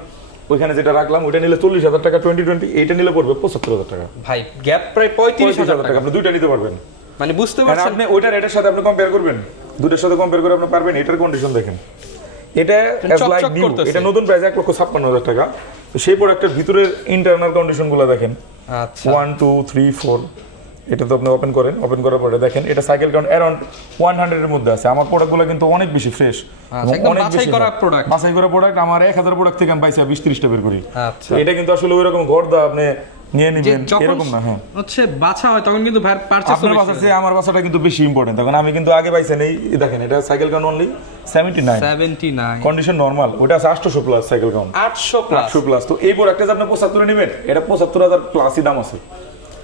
ওইখানে যেটা রাখলাম ওইটা নিলে 40,000 টাকা 2020, এইটা নিলে পড়বে 75,000 টাকা। ভাই গ্যাপ প্রায় 35,000 টাকা, আপনি দুইটা নিতে পারবেন। মানে বুঝতে পারছেন, আপনি ওইটার রেটের সাথে আপনি কম্পেয়ার করবেন, দুটোর সাথে কম্পেয়ার করে আপনি পারবেন। এটার কন্ডিশন দেখেন, এটা অ্যাজ লাইক নিউ, এটা নতুন প্রাইস 1,56,000 টাকা। সেই প্রোডাক্টের ভিতরের ইন্টারনাল কন্ডিশনগুলো দেখেন। আচ্ছা 1 2 3 4, এটা তো আপনি ওপেন করেন, ওপেন করার পরে দেখেন এটা সাইকেল কাউন্ট অ্যারাউন্ড 100 এর মধ্যে আছে। আমার প্রোডাক্টগুলো কিন্তু অনেক বেশি ফ্রেশ, একদম বাছাই করা প্রোডাক্ট। বাছাই করা প্রোডাক্ট। আমার 1000 প্রোডাক্ট থেকে আমি পাইছি 20-30টা বের করি। আচ্ছা, এটা কিন্তু আসলে ওইরকম গর্দা আপনি নিয়ে নেবেন এরকম না। হ্যাঁ, হচ্ছে বাছা হয় তখন কিন্তু ভাই পারচেজ আপনার বাছাছে, আমার বাছাটা কিন্তু বেশি ইম্পর্টেন্ট। তখন আমি কিন্তু আগে পাইছেন এই দেখেন, এটা cycle count only 79, condition normal. ওটা আছে 800 প্লাস সাইকেল কাউন্ট, 800 প্লাস। তো এই প্রোডাক্টটা আপনি 75 নেবেন, এটা 75,000 প্লাসই দাম আছে।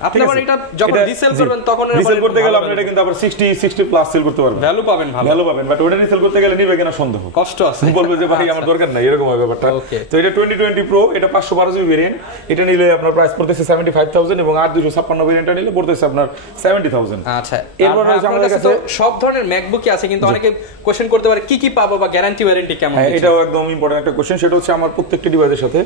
আপনি আবার এটা যখন রিসেল করবেন তখন রিসেল করতে গেলে আপনি এটা কিন্তু আবার 60 প্লাস সেল করতে পারবেন, ভ্যালু পাবেন, ভ্যালু পাবেন। বাট ওটা রিসেল করতে গেলে নিবে কিনা সন্দেহ, কষ্ট আছে, বলবে যে ভাই আমার দরকার নাই, এরকম হয় ব্যাপারটা। তো এটা 2020 প্রো, এটা 512GB ভেরিয়েন্ট, এটা নিলে আপনার প্রাইস পড়তেছে 75,000 এবং 8256 ভেরিয়েন্টটা নিলে পড়তেছে আপনার 70,000। আচ্ছা, এরপর হচ্ছে আমাদের কাছে সব ধরনের ম্যাকবুকই আছে, কিন্তু অনেকে কোশ্চেন করতে পারে কি কি পাবো বা গ্যারান্টি ওয়ারেন্টি কেমন। এটাও একদম ইম্পর্টেন্ট একটা কোশ্চেন। সেটা হচ্ছে আমার প্রত্যেকটা ডিভাইসের সাথে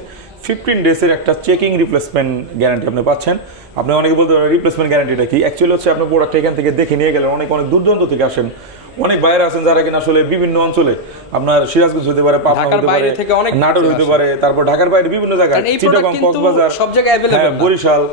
15 ডেজের একটা চেকিং রিপ্লেসমেন্ট গ্যারান্টি আপনি পাচ্ছেন। আপনি অনেকে বলতে পারেন রিপ্লেসমেন্ট গ্যারান্টিটা কি? অ্যাকচুয়ালি হচ্ছে আপনার প্রোডাক্ট এখান থেকে দেখে নিয়ে গেলেন, অনেক দূর দূরান্ত থেকে আসেন, অনেক বাইরে আছেন যারা কিনা আসলে বিভিন্ন অঞ্চলে, আপনার সিরাজগঞ্জ হতে পারে, পাবনা হতে পারে, নাটোর হতে পারে, তারপর ঢাকার বাইরে বিভিন্ন জায়গায়, চিটাগং, কক্সবাজার, সব জায়গায় अवेलेबल, বরিশাল,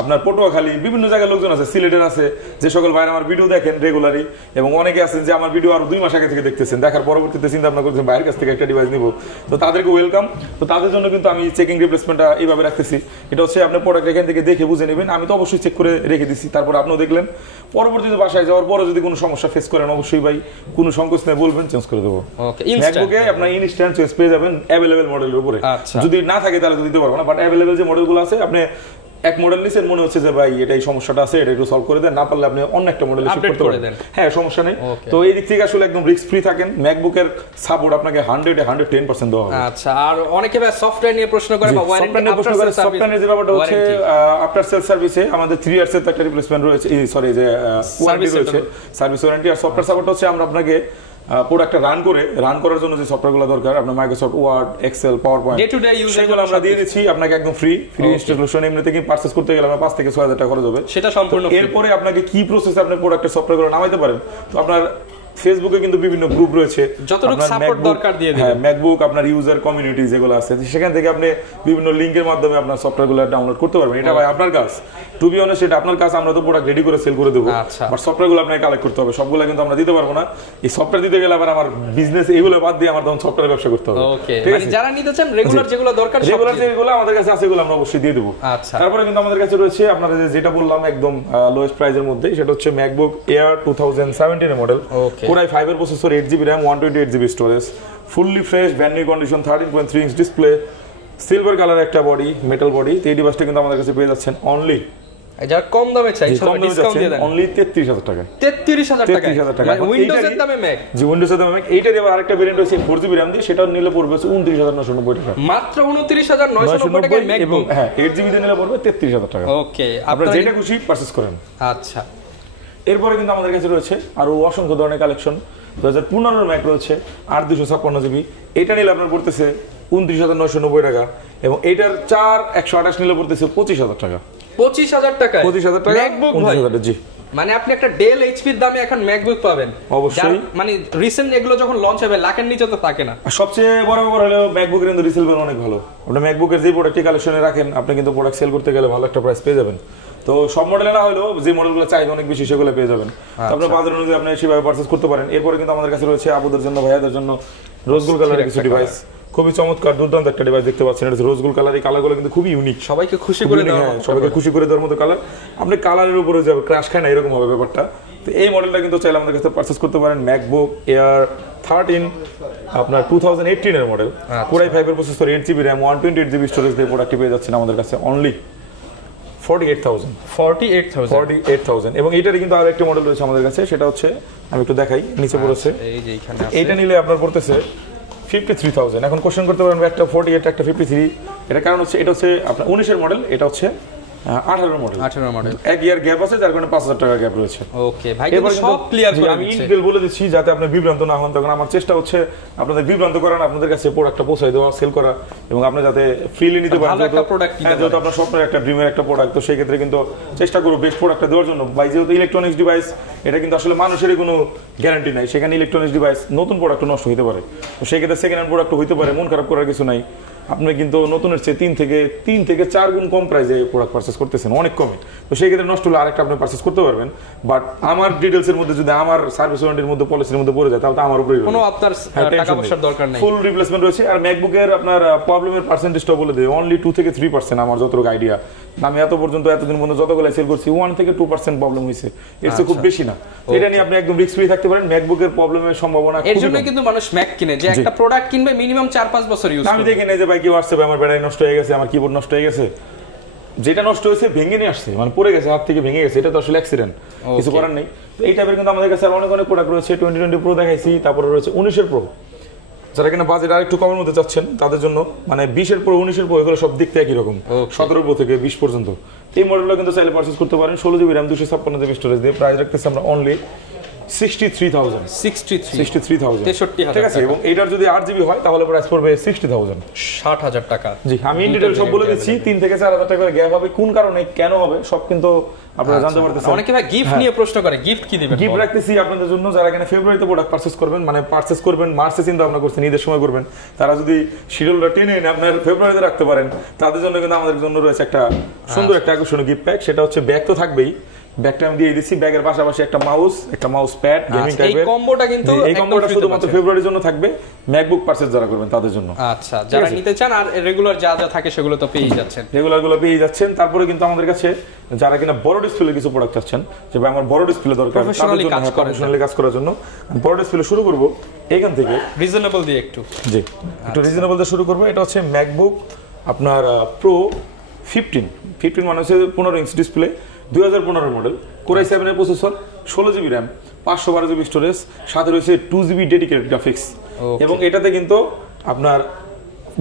আপনার পটুয়াখালী, বিভিন্ন জায়গায় লোকজন আছে, সিলেটের আছে, যে সকল ভাইরা আমার ভিডিও দেখেন রেগুলারই, এবং অনেকে আছেন যে আমার ভিডিও আরো 2 মাস আগে থেকে দেখতেছেন, দেখার পরবর্তীতে চিন্তা ভাবনা করছেন বাইরের কাছ থেকে একটা ডিভাইস নিব। তো তাদেরকে ওয়েলকাম। তো তাদের জন্য কিন্তু আমি চেকিং রিপ্লেসমেন্টটা এইভাবে রাখতেছি। এটা হচ্ছে আপনি প্রোডাক্ট এখান থেকে দেখে বুঝে নেবেন। আমি তো অবশ্যই চেক করে রেখে দিচ্ছি, তারপর আপনিও দেখলেন। পরবর্তীতে বাসায় যাওয়ার পরে যদি কোনো সমস্যা ফেস করেন অবশ্যই ভাই কোনো সংকোচ নেই, বলবেন, চেঞ্জ করে দেবো। ম্যাকবুকে আপনার ইনস্ট্যান্ট চেঞ্জ পেয়ে যাবেন অ্যাভেলেবেল মডেলের উপরে। যদি না থাকে তাহলে তো দিতে পারবো না, বাট অ্যাভেলেবেল যে মডেলগুলো আছে, আপনি এক মডেল নিছেন, মনে হচ্ছে যে ভাই এটা এই সমস্যাটা আছে, এটা একটু সলভ করে দেন, না পারলে আপনি অন্য একটা মডেলে শিফট করতে পারেন। হ্যাঁ, সমস্যা নেই। তো এই দিক থেকে আসলে একদম রিস্ক ফ্রি থাকেন। ম্যাকবুকের সাপোর্ট আপনাকে 110% দেওয়া হবে। আচ্ছা, আর অনেকে ভাই সফটওয়্যার নিয়ে প্রশ্ন করে বা ওয়ারেন্টি নিয়ে প্রশ্ন করে। সফটওয়্যারের যে ব্যাপারটা হচ্ছে আফটার সেল সার্ভিসে আমাদের 3 ইয়ার্স এর একটা রিপ্লেসমেন্ট রয়েছে, সরি যে ওয়ারেন্টি রয়েছে, সার্ভিস ওয়ারেন্টি। আর সফটওয়্যার সাপোর্ট হচ্ছে আমরা আপনাকে প্রোডাক্টটা রান করার জন্য যে সফটওয়্যারগুলো দরকার, আপনার মাইক্রোসফট ওয়ার্ড, এক্সেল, পাওয়ারপয়েন্ট, সেগুলো আমরা দিয়ে দিচ্ছি আপনাকে একদম ফ্রি ইনস্টলেশন। এমনি থেকে পারচেজ করতে গেলে আমরা 5 থেকে 6,000 টাকা খরচ হবে, সেটা সম্পূর্ণ। এরপরে আপনাকে কি প্রসেসে আপনি প্রোডাক্টের সফটওয়্যারগুলো নামাইতে পারেন। তো আপনার ফেসবুকে কিন্তু বিভিন্ন গ্রুপ রয়েছে, যতটুকু সাপোর্ট দরকার দিয়ে দিবেন। হ্যাঁ, ম্যাকবুক আপনার ইউজার কমিউনিটি যেগুলো আছে, সেখান থেকে আপনি বিভিন্ন লিংকের মাধ্যমে আপনার সফটওয়্যারগুলো ডাউনলোড করতে পারবেন। এটা ভাই আপনার কাজ, টু বি অনেস্ট, এটা আপনার কাজ। আমরা তো প্রোডাক্ট রেডি করে সেল করে দেবো, বাট সফটওয়্যারগুলো আপনাকে কালেক্ট করতে হবে। সবগুলো কিন্তু আমরা দিতে পারবো না। এই সফটওয়্যার দিতে গেলে আবার আমার বিজনেস এগুলো বাদ দিয়ে আমার তখন সফটওয়্যার ব্যবসা করতে হবে। ঠিক আছে, যারা নিতে চান রেগুলার যেগুলো দরকার, রেগুলার যেগুলো আমাদের কাছে আছে, এগুলো আমরা অবশ্যই দিয়ে দেবো। তারপরে কিন্তু আমাদের কাছে রয়েছে আপনারা যেটা বললাম একদম লোয়েস্ট প্রাইসের মধ্যে, সেটা হচ্ছে ম্যাকবুক এয়ার 2017 এর মডেল, কোরাই 5 এর processor, 8GB RAM, 128GB storage, fully fresh brand new condition, 13.3 inch display, silver colour একটা বডি, মেটাল বডি। এই ডিভাইসটা কিন্তু আমাদের কাছে পেয়ে যাচ্ছেন অনলি, যারা কম দামে চাই ডিসকাউন্ট দিয়ে দেন, অনলি 33,000 টাকা। 33,000 টাকা উইন্ডোজের দামে ম্যাক। জি, উইন্ডোজের দামে ম্যাক। এইটার আবার আরেকটা ভেরিয়েন্ট আছে 4GB RAM দিয়ে, সেটা নিলে পড়বে 29,990 টাকা, মাত্র 29,990 টাকায় ম্যাকবুক। হ্যাঁ, 8GB দিয়ে নিলে পড়বে 33,000 টাকা। ওকে, আপনারা যেটা খুশি পারচেজ করেন। আচ্ছা, এরপরে কিন্তু আমাদের কাছে রয়েছে আরো অসংখ্য ধরনের কালেকশন। 2015 ম্যাক রয়েছে 8/256GB, এটা নিলে আপনার পড়তেছে 29,990 টাকা, এবং এইটার 4/128 নিলে পড়তেছে 25,000 টাকা। 25,000 টাকা, 25,000 টাকা ম্যাকবুক ভাই। জি, মানে আপনি একটা ডেল এইচপির দামে এখন ম্যাকবুক পাবেন অবশ্যই। মানে রিসেন্ট এগুলো যখন লঞ্চ হবে লাখের নিচে তো থাকে না। সবচেয়ে বড় ব্যাপার হলো ম্যাকবুকের কিন্তু রিসেল ভ্যালু অনেক ভালো। আপনি ম্যাকবুকের যে প্রোডাক্টটি কালেকশনে রাখেন, আপনি কিন্তু প্রোডাক্ট সেল করতে গেলে ভালো একটা প্রাইস পেয়ে যাবেন। তো সব মডেলে না হলেও যে মডেলগুলো চাইবে অনেক বেশি সেগুলো পেয়ে যাবেন। আপনার বাজার অনুযায়ী আপনি সেভাবে পারচেজ করতে পারেন। এরপরে কিন্তু আমাদের কাছে রয়েছে আপুদের জন্য, ভাইয়াদের জন্য রোজ গোল্ড কালারের কিছু ডিভাইস, খুবই চমৎকার দুর্দান্ত একটা ডিভাইস দেখতে পাচ্ছেন। এটা রোজ গোল্ড কালার, এই কালারগুলো কিন্তু খুবই ইউনিক, সবাইকে খুশি করে দেওয়ার মতো, সবাইকে খুশি করে দেওয়ার মতো কালার। আপনি কালারের উপরে যাবে ক্রাশ খায় না, এরকম হবে ব্যাপারটা। তো এই মডেলটা কিন্তু চাইলে আমাদের কাছে পারচেজ করতে পারেন। ম্যাকবুক এয়ার 13 আপনার 2018 এর মডেল, Core i5 এর processor, 8GB RAM, 128GB storage দিয়ে প্রোডাক্টটি পেয়ে যাচ্ছেন আমাদের কাছে অনলি 48,000। এবং এটারই কিন্তু আরো একটা মডেল রয়েছে আমাদের কাছে, সেটা হচ্ছে আমি একটু দেখাই, নিচে পড়েছে, এইটা নিলে আপনার পড়তেছে 53,000। এখন কোশ্চেন করতে পারেন একটা 48 একটা 53, এটা কারণ হচ্ছে এটা হচ্ছে আপনার 19 এর মডেল, এটা হচ্ছে 18 মডেল। এক ইয়ার গ্যাপ আছে, যার কারণে 5,000 টাকা গ্যাপ রয়েছে। ওকে ভাই, এবার সব ক্লিয়ার করে আমি ইনডিটেল বলে দিচ্ছি যাতে আপনি বিভ্রান্ত না হন। তখন আমার চেষ্টা হচ্ছে আপনাদের বিভ্রান্ত করা না, আপনাদের কাছে প্রোডাক্টটা পৌঁছায় দেওয়া, সেল করা, এবং আপনি যাতে ফ্রিলি নিতে পারেন। যেহেতু আপনার স্বপ্নের একটা ড্রিমের একটা প্রোডাক্ট, তো সেই ক্ষেত্রে কিন্তু চেষ্টা করব বেস্ট প্রোডাক্টটা দেওয়ার জন্য। ভাই যেহেতু ইলেকট্রনিক্স ডিভাইস, এটা কিন্তু আসলে মানুষেরই কোনো গ্যারান্টি নাই, সেখানে ইলেকট্রনিক্স ডিভাইস নতুন প্রোডাক্ট নষ্ট হতে পারে, তো সেই ক্ষেত্রে সেকেন্ড হ্যান্ড প্রোডাক্ট হতে পারে, মন খারাপ করার কিছু নাই। আপনি কিন্তু নতুনের চেয়ে 3 থেকে 4 গুণ কম প্রাইসে প্রোডাক্ট পারচেজ করতেছেন, অনেক কমে। তো সেই ক্ষেত্রে নষ্ট হলে আরেকটা আপনি পারচেজ করতে পারবেন। বাট আমার ডিটেইলসের মধ্যে যদি আমার সার্ভিস ওয়ারেন্টির মধ্যে, পলিসির মধ্যে পড়ে যায়, তাহলে তো আমার উপরে কোনো আপনার টাকা পয়সার দরকার নাই, ফুল রিপ্লেসমেন্ট রয়েছে। আর ম্যাকবুকের আপনার প্রবলেমের পার্সেন্টেজটা বলে দেয় অনলি 2 থেকে 3%। আমার যতটুকু আইডিয়া, আমি এতদিন পর্যন্ত যতগুলো সেল করছি 1 থেকে 2% প্রবলেম হয়েছে, এর চেয়ে খুব বেশি না। এটা নিয়ে আপনি একদম রিস্ক ফ্রি থাকতে পারেন। ম্যাকবুকের প্রবলেমের সম্ভাবনা, এর জন্য কিন্তু মানুষ ম্যাক কিনে, যে একটা প্রোডাক্ট কিনবে মিনিমাম 4-5 বছর ইউজ করবে। আমি দেখি না যে ভাই কি হোয়াটসঅ্যাপে আমার ব্যাটারি নষ্ট হয়ে গেছে, আমার কিবোর্ড নষ্ট হয়ে গেছে, যেটা নষ্ট হয়েছে ভেঙে নিয়ে আসছে, মানে পড়ে গেছে, হাত থেকে ভেঙে গেছে, এটা তো আসলে অ্যাক্সিডেন্ট, কিছু করার নেই। তো এই টাইপের কিন্তু আমাদের কাছে অনেক প্রোডাক্ট রয়েছে। 2020 প্রো দেখাইছি, তারপরে রয়েছে 19 এর প্রো, যারা কিনা বাজেট আর একটু কমের মধ্যে চাচ্ছেন তাদের জন্য, মানে 20 এর প্রো 19 এর প্রো এগুলো সব দেখতে একই রকম, 17 প্রো থেকে 20 পর্যন্ত। এই মডেলটা কিন্তু চাইলে পারচেজ করতে পারেন। 16GB RAM 256GB স্টোরেজ দিয়ে প্রাইস রাখতেছি আমরা অনলি 63,000। ঠিক আছে। এবং এটার যদি 8GB হয় তাহলে প্রাইস পড়বে 60,000, 60,000 টাকা। জি, আমি ইন ডিটেইল সব বলে দিচ্ছি। 3 থেকে 4,000 টাকা করে গ্যাপ হবে, কোন কারণে কেন হবে সব কিন্তু আপনারা জানতে পারতেছেন। অনেকে ভাই গিফট নিয়ে প্রশ্ন করে, গিফট কি দিবেন? গিফট রাখতেছি আপনাদের জন্য, যারা কিনা ফেব্রুয়ারিতে প্রোডাক্ট পারচেজ করবেন, মানে পারচেজ করবেন মার্চে চিন্তা ভাবনা করছেন, ঈদের সময় করবেন, তারা যদি শিডিউলটা টেনে এনে আপনার ফেব্রুয়ারিতে রাখতে পারেন, তাদের জন্য কিন্তু আমাদের জন্য রয়েছে একটা সুন্দর একটা আকর্ষণীয় গিফট প্যাক। সেটা হচ্ছে ব্যাগ তো থাকবেই, ব্যাগটা আমি দিয়ে দিচ্ছি, ব্যাগের পাশাপাশি একটা মাউস প্যাড, গেমিং টাইপের। এই কম্বোটা কিন্তু এই কম্বোটা শুধুমাত্র ফেব্রুয়ারির জন্য থাকবে, ম্যাকবুক পারচেজ যারা করবেন তাদের জন্য। আচ্ছা, যারা নিতে চান আর রেগুলার যা যা থাকে সেগুলো তো পেয়ে যাচ্ছেন, রেগুলারগুলো পেয়ে যাচ্ছেন। তারপরে কিন্তু আমাদের কাছে যারা কিনা বড় ডিসপ্লে কিছু প্রোডাক্ট চাচ্ছেন, যে ভাই আমার বড় ডিসপ্লে দরকার, প্রফেশনালি কাজ করার জন্য বড় ডিসপ্লে শুরু করব এখান থেকে, রিজনেবল দিয়ে একটু রিজনেবল দিয়ে শুরু করব। এটা হচ্ছে ম্যাকবুক আপনার প্রো 15 মানে হচ্ছে 15 inch display, 2015 model, Core i7 এর processor, 16GB RAM, 512GB storage, সাথে রয়েছে 2GB ডেডিকেটেড গ্রাফিক্স। এবং এটাতে কিন্তু আপনার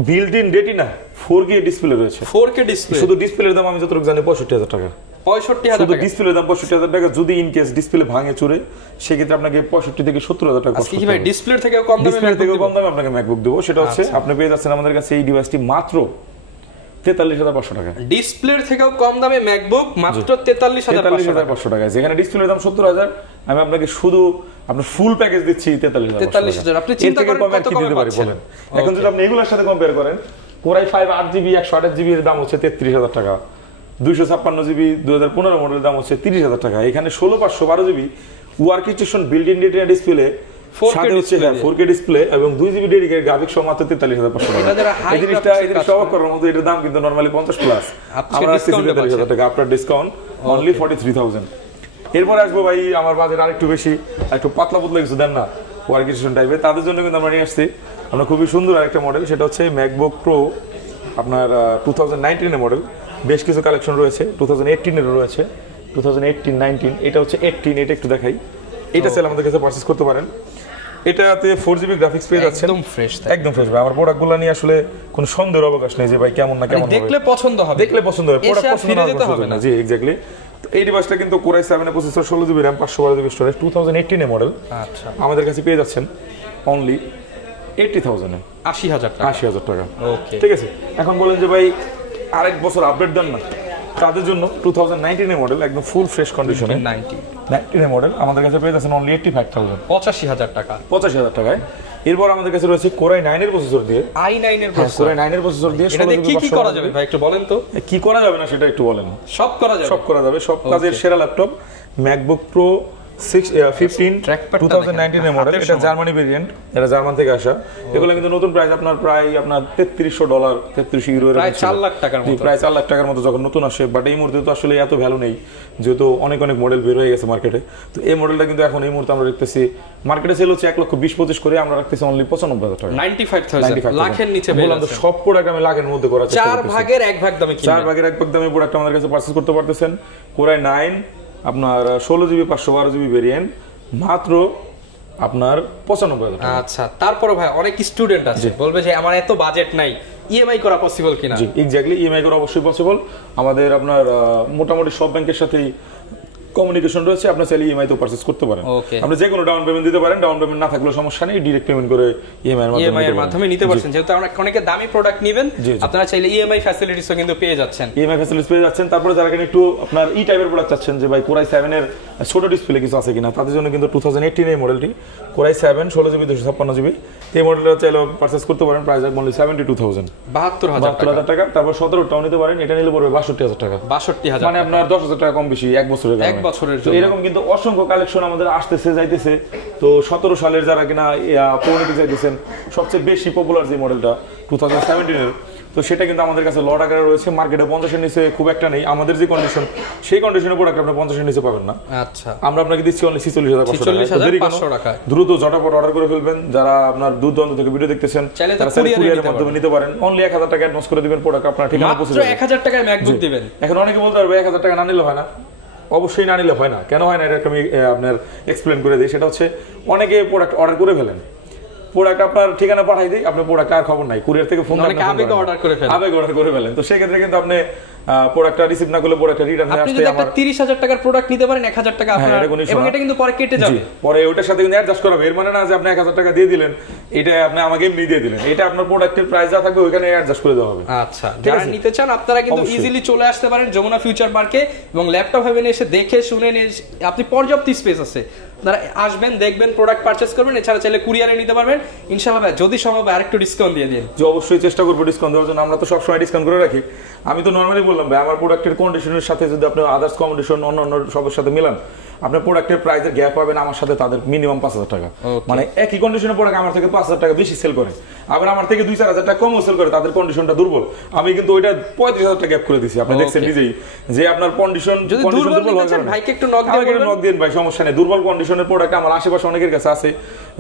built in retina 4K display রয়েছে। 4K ডিসপ্লে, শুধু ডিসপ্লের দাম আমি যতটুকু জানি 65,000 টাকা। 65,000 শুধু ডিসপ্লের দাম 65,000 টাকা। যদি ইন কেস ডিসপ্লে ভাঙে চুরে, সেক্ষেত্রে আপনাকে 65 থেকে 70,000 টাকা কষ্ট হবে। ভাই ডিসপ্লের থেকেও কম দামে আপনাকে ম্যাকবুক দেবো। সেটা হচ্ছে আপনি পেয়ে যাচ্ছেন আমাদের কাছে এই ডিভাইসটি মাত্র 43,500 টাকা। ডিসপ্লের থেকেও কম দামে ম্যাকবুক মাত্র 43,500 টাকা। যেখানে ডিসপ্লের দাম 70,000, আমি আপনাকে শুধু আপনার ফুল প্যাকেজ দিচ্ছি 43,000। আপনি চিন্তা করেন কত কমে পাচ্ছেন। এখন যদি আপনি এগুলোর সাথে কম্পেয়ার করেন, Core i5 8GB 128GB এর দাম হচ্ছে 33,000 টাকা, 256GB 2015 মডেলের দাম হচ্ছে 30,000 টাকা। এখানে 16/512GB workstation built in retina display, 4K display এবং 2GB ডেডিকেটেড গ্রাফিক্স সহ মাত্র 43,500 টাকা। এই জিনিসটা অবাক করার মতো, এটার দাম কিন্তু নরমালি 50 প্লাস, আমরা 43,000 টাকা আফটার ডিসকাউন্ট অনলি 43,000। এরপর আসবো ভাই আমার বাজেট আরেকটু বেশি, একটু পাতলা পুতলা কিছু দেন না ওয়ার্কস্টেশন টাইপের, তাদের জন্য কিন্তু আমরা নিয়ে আসছি আমরা খুবই সুন্দর আরেকটা মডেল। সেটা হচ্ছে ম্যাকবুক প্রো আপনার 2019 এর মডেল। বেশ কিছু কালেকশন রয়েছে, 2018 এর রয়েছে, 2018, 19, এটা হচ্ছে 18, এটা একটু দেখাই। এটা চাইলে আমাদের কাছে পারচেজ করতে পারেন। এটাতে 4GB গ্রাফিক্স পেয়ে যাচ্ছে, একদম ফ্রেশ ভাই। আমার প্রোডাক্টগুলো নিয়ে আসলে কোনো সন্দেহের অবকাশ নেই যে ভাই কেমন না কেমন হবে, দেখলে পছন্দ হবে, প্রোডাক্ট পছন্দ হবে না। জি এক্স্যাক্টলি। তো এই ডিভাইসটা কিন্তু Core i7 এর processor, 16GB RAM, 512GB storage, 2018 এর মডেল। আচ্ছা, আমাদের কাছে পেয়ে যাচ্ছেন অনলি 80,000 এ, 80,000 টাকা। ওকে, ঠিক আছে। এখন বলেন যে ভাই আরেক বছর আপডেট দেন না, তাদের জন্য 2019 এর মডেল একদম ফুল ফ্রেশ কন্ডিশনে 19 এর মডেল আমাদের কাছে পেয়ে যাচ্ছেন অনলি 85000 85000 টাকা 85000 টাকায়। এরপর আমাদের কাছে রয়েছে কোরাই 9 এর প্রসেসর দিয়ে i9 এর প্রসেসর কোরাই 9 এর প্রসেসর দিয়ে এটা কি কি করা যাবে ভাই একটু বলেন তো? কি করা যাবে না সেটা একটু বলেন। সব করা যাবে, সব করা যাবে, সব কাজের সেরা ল্যাপটপ ম্যাকবুক প্রো 15 2019 এর মডেল। এটা জার্মানি ভেরিয়েন্ট, এটা জার্মান থেকে আসা। এগুলো কিন্তু নতুন প্রাইস আপনার প্রায় আপনার $3300 33 ইউরো এর প্রায় 4 লাখ টাকার মতো, প্রায় 4 লাখ টাকার মতো যখন নতুন আসে। বাট এই মুহূর্তে তো আসলে এত ভ্যালু নেই, যেহেতু অনেক অনেক মডেল বের হয়ে গেছে মার্কেটে। তো এই মডেলটা কিন্তু এখন এই মুহূর্তে আমরা দেখতেছি মার্কেটে সেল হচ্ছে 1,20,25 করে, আমরা রাখতেছি অনলি 95,000 টাকা, 95,000 লাখের নিচে। বললাম তো সব প্রোডাক্ট আমি লাখের মধ্যে করার চেষ্টা করতেছি। 4 ভাগের 1 ভাগ দামে কিনবেন, 4 ভাগের 1 ভাগ দামে প্রোডাক্ট আমাদের কাছে পারচেজ করতে পারতেছেন। কোরাই 9 আপনার 16GB 512GB ভেরিয়েন্ট মাত্র আপনার 95,000 টাকা। আচ্ছা, তারপরে ভাই অনেক স্টুডেন্ট আছে বলবে যে আমার এত বাজেট নাই, ইএমআই করা পসিবল কিনা? জি এক্স্যাক্টলি, ইএমআই করা অবশ্যই পসিবল। আমাদের আপনার মোটামুটি সব ব্যাংকের সাথেই কমিউনিকেশন রয়েছে, আপনি চাইলে ইএমআই তো পারচেজ করতে পারেন। আপনি যে কোনো ডাউন পেমেন্ট দিতে পারেন, ডাউন পেমেন্ট না থাকলেও সমস্যা নেই, ডাইরেক্ট পেমেন্ট করে ইএমআই এর মাধ্যমে নিতে পারছেন। যেহেতু অনেকে দামি প্রোডাক্ট নেবেন, আপনারা চাইলে ইএমআই ফ্যাসিলিটিসও কিন্তু পেয়ে যাচ্ছেন, ইএমআই ফ্যাসিলিটিস পেয়ে যাচ্ছেন। তারপরে যারা কিনা একটু আপনার ই টাইপের প্রোডাক্ট চাচ্ছেন যে ভাই কোরাই 7 এর ছোট ডিসপ্লে কিছু আছে কিনা, তাদের জন্য কিন্তু 2018 এই মডেলটি কোরাই 7 16GB 256GB এই মডেলটা চাইলে পারচেজ করতে পারেন। প্রাইস রাখবো 72,000 72,000 টাকা। তারপর 17টাও নিতে পারেন, এটা নিলে পড়বে 62,000 টাকা, 62,000 মানে আপনার 10,000 টাকা কম বেশি এক বছরের জন্য। এরকম কিন্তু অসংখ্য কালেকশন আমাদের আসতেছে যাইতেছে। তো 17 সালের যারা কিনা প্রো নিতে চাইতেছেন, সবচেয়ে বেশি পপুলার যে মডেলটা 2017 এর, তো সেটা কিন্তু আমাদের কাছে লট আকারে রয়েছে। মার্কেটে 50 এর নিচে খুব একটা নেই। আমাদের যে কন্ডিশন, সেই কন্ডিশনে প্রোডাক্ট আপনি 50 এর নিচে পাবেন না। আচ্ছা, আমরা আপনাকে দিচ্ছি অনলি 46,500 টাকা। দ্রুত ঝটাপট অর্ডার করে ফেলবেন। যারা আপনার দূর দূরান্ত থেকে ভিডিও দেখতেছেন, তারা কুরিয়ারের মাধ্যমে নিতে পারেন। অনলি 1000 টাকা অ্যাডভান্স করে দিবেন, প্রোডাক্ট আপনার ঠিকানা পৌঁছে যাবে। 1000 টাকায় ম্যাকবুক দিবেন। এখন অনেকে বলতে পারবে 1000 টাকা না নিলে হয় না। অবশ্যই না নিলে হয় না। কেন হয় না এটা আমি আপনার এক্সপ্লেন করে দিই। সেটা হচ্ছে অনেকে প্রোডাক্ট অর্ডার করে ফেলেন, প্রোডাক্ট আপনার ঠিকানা পাঠাই দিই, আপনি প্রোডাক্ট আর খবর নাই, কুরিয়ার থেকে ফোন আবেগে অর্ডার করে ফেলেন। তো সেক্ষেত্রে কিন্তু আপনি প্রোডাক্টটা রিসিভ না করলে প্রোডাক্টটা রিটার্ন হয়ে আসতে আমার 30,000 টাকার প্রোডাক্ট নিতে পারেন 1000 টাকা আপনার, এবং এটা কিন্তু পরে কেটে যাবে, পরে ওটার সাথে কিন্তু অ্যাডজাস্ট করা হবে। এর মানে না যে আপনি 1000 টাকা দিয়ে দিলেন, এটা আপনি আমাকে এমনি দিয়ে দিলেন, এটা আপনার প্রোডাক্টের প্রাইস যা থাকবে ওখানে অ্যাডজাস্ট করে দেওয়া হবে। আচ্ছা, যারা নিতে চান আপনারা কিন্তু ইজিলি চলে আসতে পারেন যমুনা ফিউচার পার্কে, এবং ল্যাপটপ হেভেনে এসে দেখে শুনে আপনি পর্যাপ্ত স্পেস আছে, আপনারা আসবেন, দেখবেন, প্রোডাক্ট পারচেজ করবেন। এছাড়া চাইলে কুরিয়ারে নিতে পারবেন ইনশাআল্লাহ। যদি সম্ভব আরেকটু ডিসকাউন্ট দিয়ে দিন। যে অবশ্যই চেষ্টা করবো ডিসকাউন্ট দেওয়ার জন্য, আমরা তো সবসময় ডিসকাউন্ট করে রাখি। আমি তো নর্মালি বললাম ভাই, আমার প্রোডাক্টের কন্ডিশনের সাথে যদি আপনি আদার্স কন্ডিশন অন্য সবার সাথে মিলান, আপনার প্রোডাক্টের প্রাইসের গ্যাপ পাবেন আমার সাথে তাদের মিনিমাম 5,000 টাকা। মানে একই কন্ডিশনের প্রোডাক্ট আমার থেকে 5,000 টাকা বেশি সেল করে, আবার আমার থেকে 2-4,000 টাকা কমও সেল করে, তাদের কন্ডিশনটা দুর্বল। আমি কিন্তু ওইটা 35,000 টাকা গ্যাপ করে দিছি। আপনি দেখছেন নিজেই যে আপনার কন্ডিশন দুর্বল হয়, ভাইকে একটু নক দিন ভাই, সমস্যা নেই। দুর্বল কন্ডিশনের প্রোডাক্ট আমার আশেপাশে অনেকের কাছে আছে,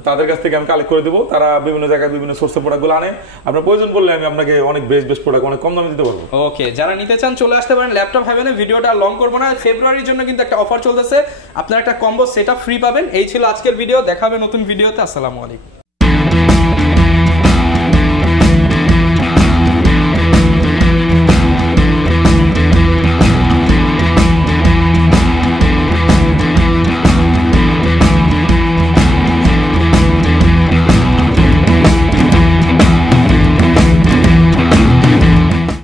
তাদের কাছ থেকে আমি কালেক্ট করে দেবো। তারা বিভিন্ন জায়গায় বিভিন্ন সোর্সের প্রোডাক্টগুলো আনে, আপনার প্রয়োজন পড়লে আমি আপনাকে অনেক বেস্ট প্রোডাক্ট অনেক কম দামে দিতে পারবো। ওকে, যারা নিতে চান চলে আসতে পারেন ল্যাপটপ হেভেনে। ভিডিওটা লং করবো না, ফেব্রুয়ারির জন্য কিন্তু একটা অফার চলতেছে, আপনারা একটা কম্বো সেটআপ ফ্রি পাবেন। এই ছিল আজকের ভিডিও, দেখা হবে নতুন ভিডিওতে। আসসালামু আলাইকুম।